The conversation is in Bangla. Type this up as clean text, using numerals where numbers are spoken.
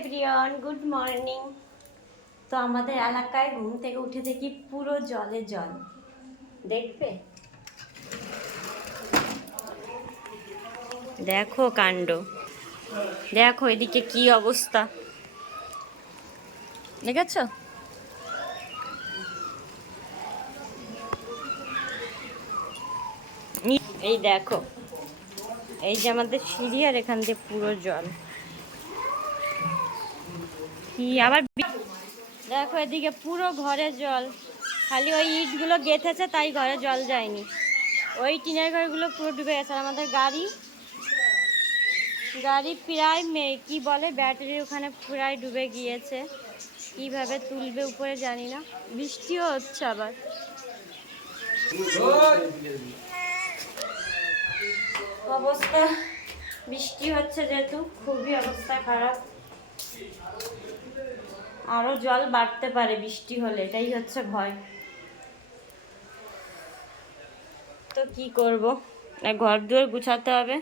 Everyone, good morning. তো আমাদের এলাকায় ঘুম থেকে উঠে দেখি পুরো জলে জল। দেখবে, দেখো কাণ্ড, দেখো এদিকে কি অবস্থা, দেখেছ? এই দেখো, এই যে আমাদের সিঁড়ি, আর এখান দিয়ে পুরো জল। কি আবার দেখো এদিকে পুরো ঘরে জল, খালি ওই ইটগুলো গেঁথেছে তাই ঘরে জল যায়নি, ওই টিনের ঘরগুলো পুরো ডুবে গেছে। আর আমাদের গাড়ি প্রায় কি বলে ব্যাটারির ওখানে প্রায় ডুবে গিয়েছে। কিভাবে তুলবে উপরে জানি না, বৃষ্টিও হচ্ছে আবার। অবস্থা, বৃষ্টি হচ্ছে যেহেতু খুবই অবস্থা খারাপ, আরো জল বাড়তে পারে বৃষ্টি হলে, এটাই হচ্ছে ভয়। তো কি করব, ঘর দুয়ার গুছাতে হবে।